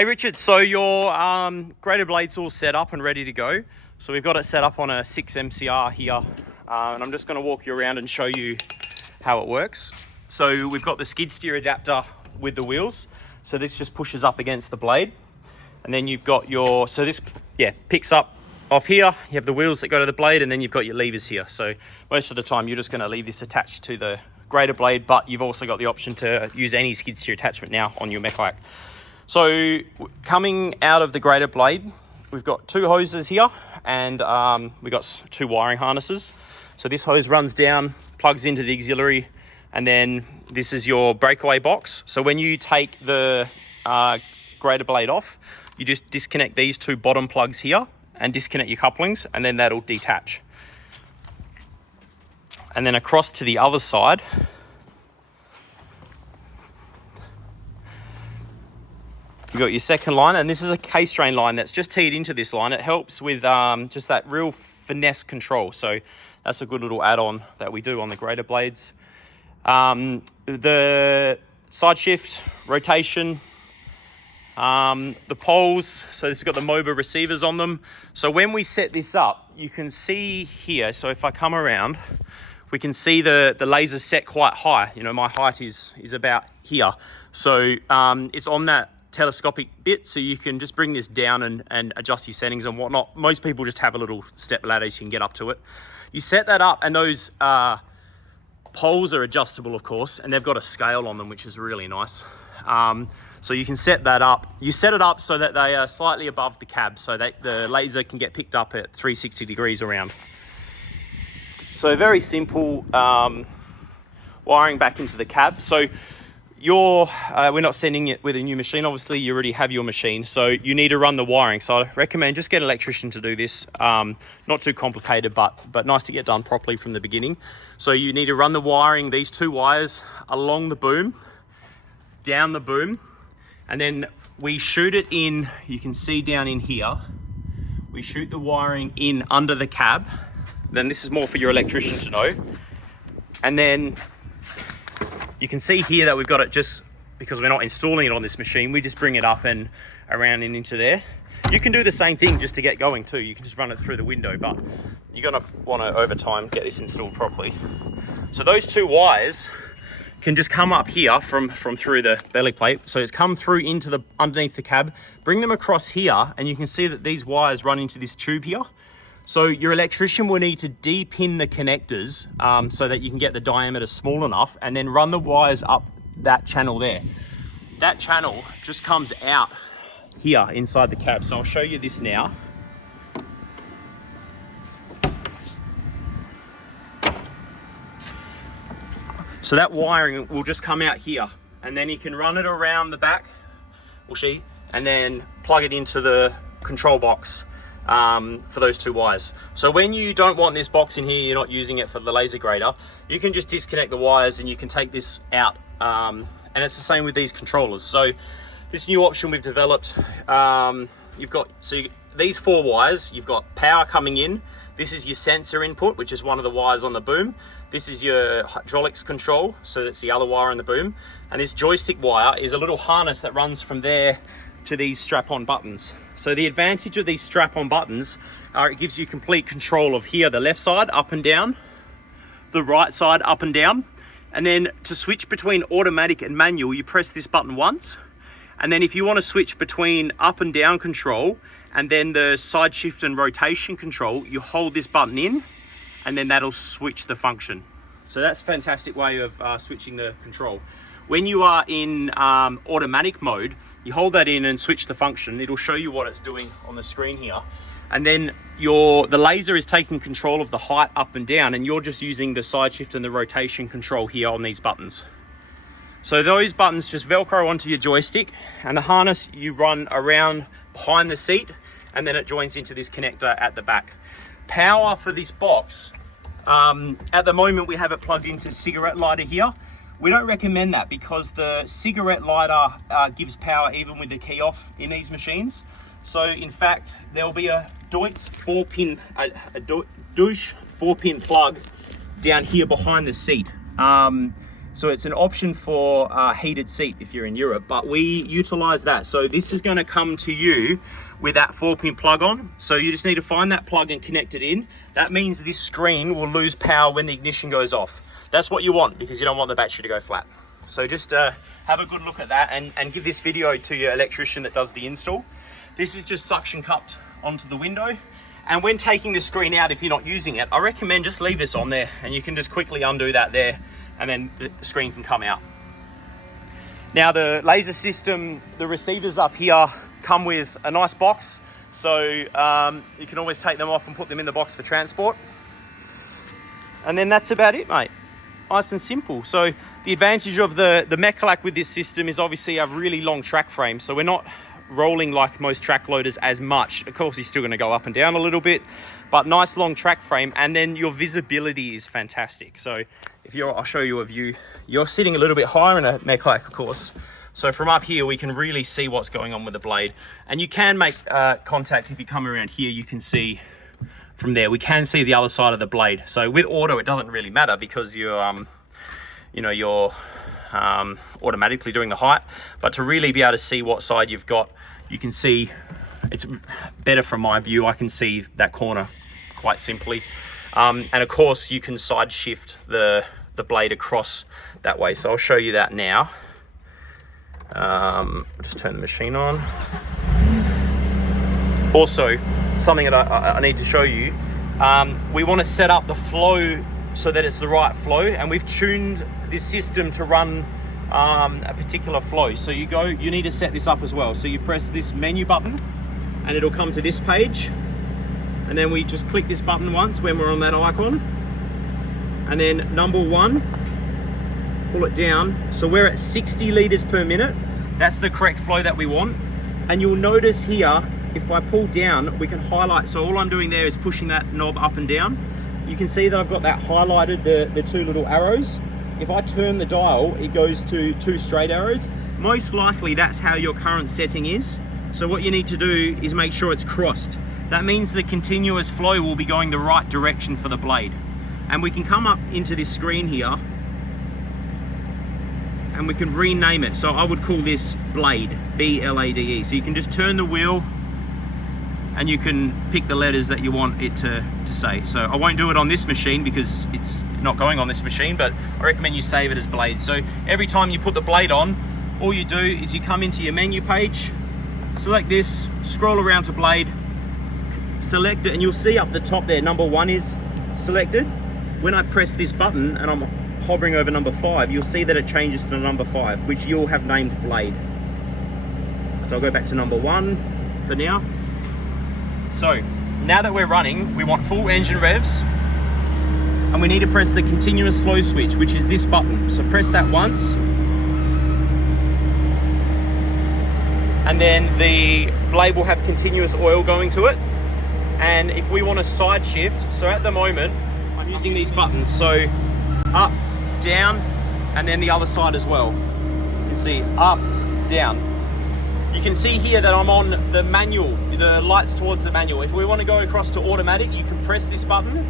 Hey Richard, so your grader blade's all set up and ready to go. So we've got it set up on a 6 MCR here, and I'm just going to walk you around and show you how it works. So we've got the skid steer adapter with the wheels. So this just pushes up against the blade, and then you've got your, so this picks up off here. You have the wheels that go to the blade, and then you've got your levers here. So most of the time you're just going to leave this attached to the grader blade, but you've also got the option to use any skid steer attachment now on your mech-lac. So coming out of the grader blade, we've got two hoses here, and we've got two wiring harnesses. So this hose runs down, plugs into the auxiliary, and then this is your breakaway box. So when you take the grader blade off, you just disconnect these two bottom plugs here and disconnect your couplings, and then that'll detach. And then across to the other side, you've got your second line, and this is a K-strain line that's just teed into this line. It helps with just that real finesse control. So that's a good little add-on that we do on the grader blades. The side shift, rotation, the poles, so this has got the MOBA receivers on them. So when we set this up, you can see here, so if I come around, we can see the laser set quite high. You know, my height is about here. So it's on that telescopic bit, so you can just bring this down and adjust your settings and whatnot. Most people just have a little step ladder so you can get up to it. You set that up, and those poles are adjustable, of course, and they've got a scale on them, which is really nice. So you can set that up. You set it up so that they are slightly above the cab, so that the laser can get picked up at 360 degrees around. So very simple wiring back into the cab. So we're not sending it with a new machine. Obviously, you already have your machine, so you need to run the wiring. So I recommend just get an electrician to do this. Not too complicated, but nice to get done properly from the beginning. So you need to run the wiring, these two wires, along the boom, down the boom, and then we shoot it in. You can see down in here, we shoot the wiring in under the cab. Then this is more for your electrician to know. And then you can see here that we've got it, just because we're not installing it on this machine, we just bring it up and around and into there. You can do the same thing just to get going too. You can just run it through the window, but you're gonna wanna over time get this installed properly. So those two wires can just come up here from through the belly plate. So it's come through into the underneath the cab, bring them across here, and you can see that these wires run into this tube here. So your electrician will need to de-pin the connectors so that you can get the diameter small enough, and then run the wires up that channel there. That channel just comes out here inside the cab. So I'll show you this now. So that wiring will just come out here, and then you can run it around the back, and then plug it into the control box for those two wires. So when you don't want this box in here, you're not using it for the laser grader, you can just disconnect the wires and you can take this out. And it's the same with these controllers. So this new option we've developed, these four wires, you've got power coming in. This is your sensor input, which is one of the wires on the boom. This is your hydraulics control, so that's the other wire on the boom. And this joystick wire is a little harness that runs from there to these strap-on buttons. So the advantage of these strap-on buttons are it gives you complete control of here, the left side up and down, the right side up and down. And then to switch between automatic and manual, you press this button once. And then if you want to switch between up and down control and then the side shift and rotation control, you hold this button in, and then that'll switch the function. So that's a fantastic way of switching the control. When you are in automatic mode, you hold that in and switch the function. It'll show you what it's doing on the screen here. And then the laser is taking control of the height up and down, and you're just using the side shift and the rotation control here on these buttons. So those buttons just Velcro onto your joystick, and the harness you run around behind the seat, and then it joins into this connector at the back. Power for this box, at the moment we have it plugged into cigarette lighter here. We don't recommend that because the cigarette lighter gives power even with the key off in these machines. So in fact, there'll be a Deutsch 4-pin plug down here behind the seat. So it's an option for a heated seat if you're in Europe, but we utilize that. So this is going to come to you with that 4-pin plug on. So you just need to find that plug and connect it in. That means this screen will lose power when the ignition goes off. That's what you want, because you don't want the battery to go flat. So just have a good look at that and give this video to your electrician that does the install. This is just suction cupped onto the window. And when taking the screen out, if you're not using it, I recommend just leave this on there and you can just quickly undo that there, and then the screen can come out. Now the laser system, the receivers up here come with a nice box. So you can always take them off and put them in the box for transport. And then that's about it, mate. Nice and simple. So the advantage of the Mechalak with this system is obviously a really long track frame. So we're not rolling like most track loaders as much. Of course, you're still going to go up and down a little bit, but nice long track frame, and then your visibility is fantastic. So if I'll show you a view. You're sitting a little bit higher in a Mechalak, of course. So from up here, we can really see what's going on with the blade, and you can make contact. If you come around here, you can see from there. We can see the other side of the blade. So with auto, it doesn't really matter because you're automatically doing the height, but to really be able to see what side you've got, you can see it's better from my view. I can see that corner quite simply, and of course you can side shift the blade across that way. So I'll show you that now. I'll just turn the machine on. Also, something that I need to show you, we want to set up the flow so that it's the right flow, and we've tuned this system to run a particular flow. So you need to set this up as well. So you press this menu button and it'll come to this page, and then we just click this button once when we're on that icon, and then number 1, pull it down. So we're at 60 liters per minute. That's the correct flow that we want. And you'll notice here, if I pull down, we can highlight. So all I'm doing there is pushing that knob up and down. You can see that I've got that highlighted, the 2 little arrows. If I turn the dial, it goes to 2 straight arrows. Most likely that's how your current setting is. So what you need to do is make sure it's crossed. That means the continuous flow will be going the right direction for the blade. And we can come up into this screen here and we can rename it. So I would call this blade, B-L-A-D-E. So you can just turn the wheel and you can pick the letters that you want it to say. So I won't do it on this machine because it's not going on this machine, but I recommend you save it as blade. So every time you put the blade on, all you do is you come into your menu page, select this, scroll around to blade, select it, and you'll see up the top there, number 1 is selected. When I press this button and I'm hovering over number 5, you'll see that it changes to number 5, which you'll have named blade. So I'll go back to number 1 for now. So now that we're running, we want full engine revs, and we need to press the continuous flow switch, which is this button. So press that once, and then the blade will have continuous oil going to it. And if we want to side shift, so at the moment I'm using these buttons, so up, down, and then the other side as well. You can see up, down. You can see here that I'm on the manual, the lights towards the manual. If we want to go across to automatic, you can press this button,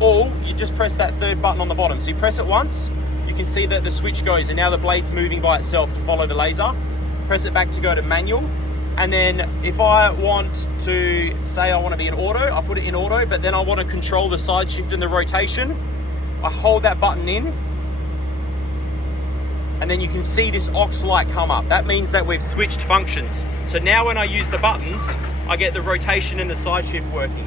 or you just press that 3rd button on the bottom. So you press it once, you can see that the switch goes, and now the blade's moving by itself to follow the laser. Press it back to go to manual. And then if I want to say I want to be in auto, I put it in auto, but then I want to control the side shift and the rotation, I hold that button in, and then you can see this aux light come up. That means that we've switched functions. So now when I use the buttons, I get the rotation and the side shift working.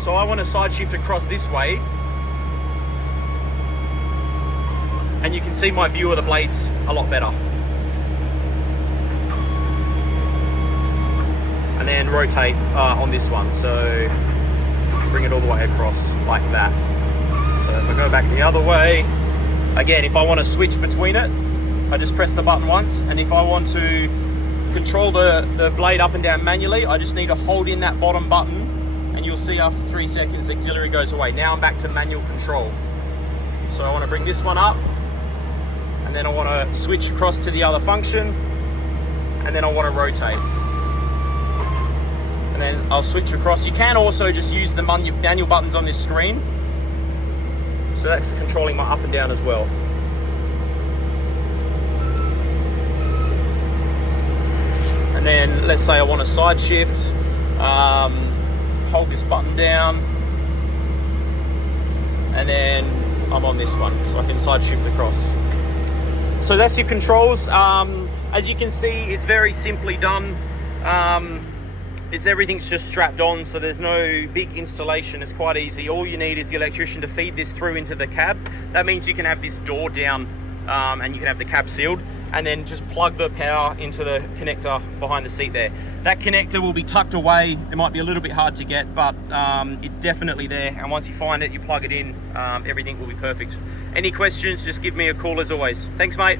So I want to side shift across this way, and you can see my view of the blades a lot better. And then rotate on this one. So bring it all the way across like that. So if I go back the other way, again, if I want to switch between it, I just press the button once, and if I want to control the blade up and down manually, I just need to hold in that bottom button, and you'll see after 3 seconds the auxiliary goes away. Now I'm back to manual control. So I want to bring this one up, and then I want to switch across to the other function, and then I want to rotate. And then I'll switch across. You can also just use the manual buttons on this screen. So that's controlling my up and down as well. then let's say I want a side shift, hold this button down, and then I'm on this one, so I can side shift across. So that's your controls. As you can see, it's very simply done. Everything's just strapped on, so there's no big installation. It's quite easy. All you need is the electrician to feed this through into the cab. That means you can have this door down and you can have the cab sealed, and then just plug the power into the connector behind the seat there. That connector will be tucked away. It might be a little bit hard to get, but it's definitely there. And once you find it, you plug it in, everything will be perfect. Any questions, just give me a call as always. Thanks, mate.